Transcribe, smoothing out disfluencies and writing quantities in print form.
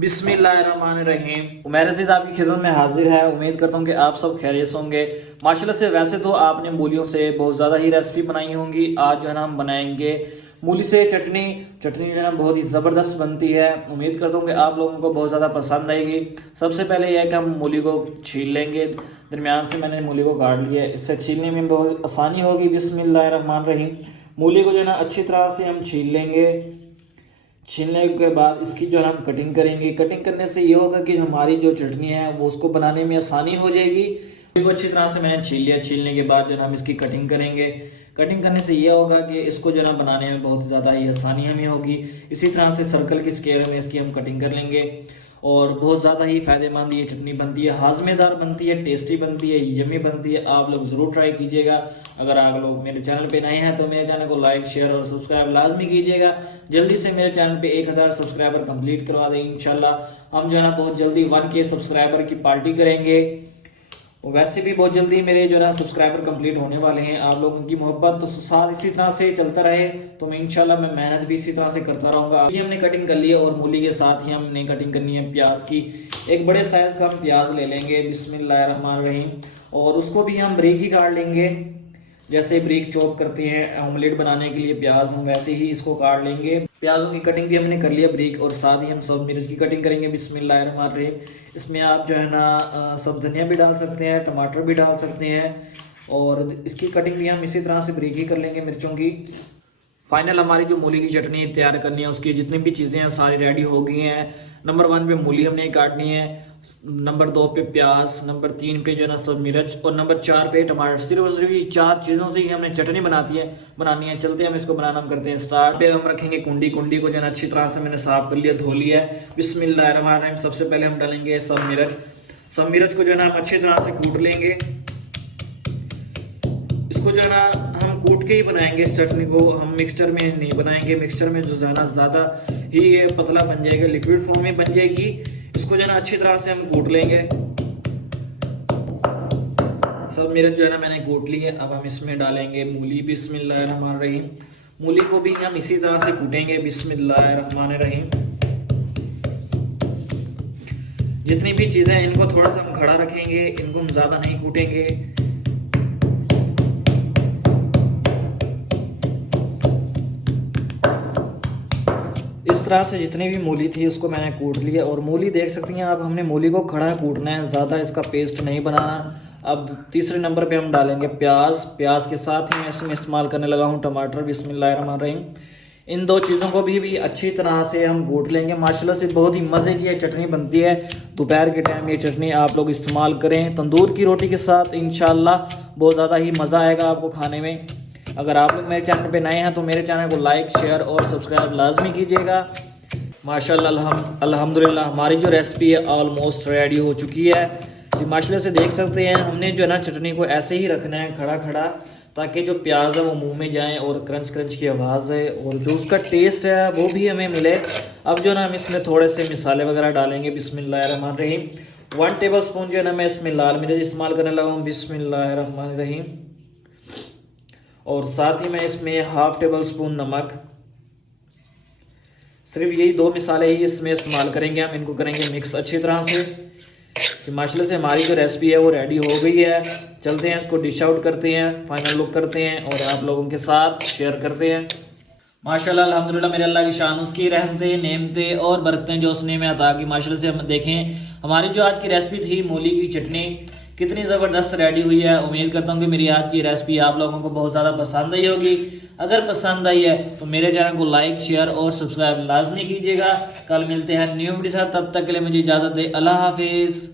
बिस्मिल्लाहिर्रहमानिर्रहीम। उमैर अज़ीज़ आपकी खिदमत में हाजिर है। उम्मीद करता हूँ कि आप सब खैरियत होंगे। माशाल्लाह से वैसे तो आपने मूलियों से बहुत ज़्यादा ही रेसिपी बनाई होंगी। आज जो है ना हम बनाएंगे मूली से चटनी। चटनी जो है ना बहुत ही ज़बरदस्त बनती है। उम्मीद करता हूँ कि आप लोगों को बहुत ज़्यादा पसंद आएगी। सबसे पहले यह है कि हम मूली को छील लेंगे। दरमियान से मैंने मूली को काट लिया है, इससे छीलने में बहुत आसानी होगी। बिस्मिल्लाहिर्रहमानिर्रहीम। मूली को जो है ना अच्छी तरह से हम छील लेंगे। छीलने के बाद इसकी जो है हम कटिंग करेंगे। कटिंग करने से ये होगा कि हमारी जो चटनी है वो उसको बनाने में आसानी हो जाएगी। इसको अच्छी तरह से मैंने छील लिया। छीलने के बाद जो है हम इसकी कटिंग करेंगे। कटिंग करने से ये होगा कि इसको जो है बनाने में बहुत ज़्यादा ही आसानी हमें होगी। इसी तरह से सर्कल की स्केल में इसकी हम कटिंग कर लेंगे और बहुत ज़्यादा ही फ़ायदेमंद ये चटनी बनती है। हाजमेदार बनती है, टेस्टी बनती है, यमी बनती है। आप लोग ज़रूर ट्राई कीजिएगा। अगर आप लोग मेरे चैनल पे नए हैं तो मेरे चैनल को लाइक, शेयर और सब्सक्राइब लाजमी कीजिएगा। जल्दी से मेरे चैनल पे 1000 सब्सक्राइबर कंप्लीट करवा दें। इंशाल्लाह हम जो है ना बहुत जल्दी 1K सब्सक्राइबर की पार्टी करेंगे। और वैसे भी बहुत जल्दी मेरे जो है ना सब्सक्राइबर कंप्लीट होने वाले हैं। आप लोगों की मोहब्बत तो साथ इसी तरह से चलता रहे तो मैं इंशाल्लाह मैं मेहनत भी इसी तरह से करता रहूँगा। अभी हमने कटिंग कर ली है और मूली के साथ ही हमने कटिंग करनी है प्याज की। एक बड़े साइज का हम प्याज ले लेंगे। बिस्मिल्लाहिर्रहमानिर्रहीम। और उसको भी हम बारीक ही काट लेंगे। जैसे बारीक चॉप करते हैं ऑमलेट बनाने के लिए प्याज, हम वैसे ही इसको काट लेंगे। प्याजों की कटिंग भी हमने कर लिया बारीक और साथ ही हम सब मिर्च की कटिंग करेंगे। बिस्मिल्लाहिर्रहमानिर्रहीम। इसमें आप जो है ना सब धनिया भी डाल सकते हैं, टमाटर भी डाल सकते हैं और इसकी कटिंग भी हम इसी तरह से बारीक ही कर लेंगे मिर्चों की। फाइनल हमारी जो मूली की चटनी तैयार करनी है उसकी जितनी भी चीज़ें हैं सारी रेडी हो गई हैं। नंबर 1 पे मूली हमने काटनी है, नंबर 2 पे प्याज, नंबर 3 पे जो है ना सब मिर्च और नंबर 4 पे टमाटर। सिर्फ और सिर्फ ये 4 चीज़ों से ही हमने चटनी बनानी है। चलते हैं हम इसको बनाना हम करते हैं स्टार्ट। पे हम रखेंगे कुंडी। कुंडी को जो है ना अच्छी तरह से मैंने साफ कर लिया, धो लिया है। बिस्मिल्लाहिर्रहमानिर्रहीम। सबसे पहले हम डालेंगे सब मिर्च। सब मिर्च को जो है ना हम अच्छी तरह से कूट लेंगे। इसको जो है ना हम कूट के ही बनाएंगे। इस चटनी को हम मिक्सचर में नहीं बनाएंगे। मिक्सचर में जो है ना ज़्यादा ही ये पतला बन जाएगा, लिक्विड फॉर्म में बन जाएगी। इसको जो है ना अच्छी तरह से हम कूट लेंगे। सब मिर्च जो है ना मैंने कूट ली है। अब हम इसमें डालेंगे मूली। बिस्मिल्लाहिर्रहमानिर्रहीम। मूली को भी हम इसी तरह से कूटेंगे। बिस्मिल्लाहिर्रहमानिर्रहीम। जितनी भी चीज़ें हैं इनको थोड़ा सा हम खड़ा रखेंगे, इनको हम ज़्यादा नहीं कूटेंगे। इस तरह से जितनी भी मूली थी उसको मैंने कूट लिया और मूली देख सकती हैं आप, हमने मूली को खड़ा कूटना है, ज़्यादा इसका पेस्ट नहीं बनाना। अब तीसरे नंबर पे हम डालेंगे प्याज। प्याज के साथ ही मैं इसमें इस्तेमाल करने लगा हूँ टमाटर। बिस्मिल्लाहिर्रहमानिर्रहीम। इन दो चीज़ों को भी अच्छी तरह से हम कूट लेंगे। माशाल्लाह से बहुत ही मज़े की चटनी बनती है। दोपहर के टाइम ये चटनी आप लोग इस्तेमाल करें तंदूर की रोटी के साथ, इंशाल्लाह बहुत ज़्यादा ही मज़ा आएगा आपको खाने में। अगर आप लोग मेरे चैनल पे नए हैं तो मेरे चैनल को लाइक, शेयर और सब्सक्राइब लाजमी कीजिएगा। माशाल्लाह अल्हम्दुलिल्लाह हमारी जो रेसिपी है ऑलमोस्ट रेडी हो चुकी है। जी माशाल्लाह से देख सकते हैं हमने जो है ना चटनी को ऐसे ही रखना है खड़ा खड़ा, ताकि जो प्याज है वो मुंह में जाए और क्रंच क्रंच की आवाज़ है और जो उसका टेस्ट है वो भी हमें मिले। अब जो ना हम इसमें थोड़े से मसाले वगैरह डालेंगे। बिस्मिल्लाहिर्रहमानिर्रहीम। 1 टेबल स्पून जो है ना मैं इसमें लाल मिर्च इस्तेमाल करने लगा हूँ। बिस्मिल्लाहिर्रहमानिर्रहीम। और साथ ही मैं इसमें 1/2 टेबल स्पून नमक, सिर्फ यही 2 मिसाले ही इसमें इस्तेमाल करेंगे। हम इनको करेंगे मिक्स अच्छी तरह से। कि माशाल्लाह से हमारी जो रेसिपी है वो रेडी हो गई है। चलते हैं इसको डिश आउट करते हैं, फाइनल लुक करते हैं और आप लोगों के साथ शेयर करते हैं। माशाल्लाह अल्हम्दुलिल्लाह मेरे अल्लाह की शान, उसकी रहमतें, नेमतें और बरकतें जो उसने में अता की। माशाल्लाह से हम देखें हमारी जो आज की रेसिपी थी मूली की चटनी कितनी ज़बरदस्त रेडी हुई है। उम्मीद करता हूँ कि मेरी आज की रेसिपी आप लोगों को बहुत ज़्यादा पसंद आई होगी। अगर पसंद आई है तो मेरे चैनल को लाइक, शेयर और सब्सक्राइब लाजमी कीजिएगा। कल मिलते हैं न्यू वीडियो के साथ, तब तक के लिए मुझे इजाज़त दे। अल्लाह हाफिज़।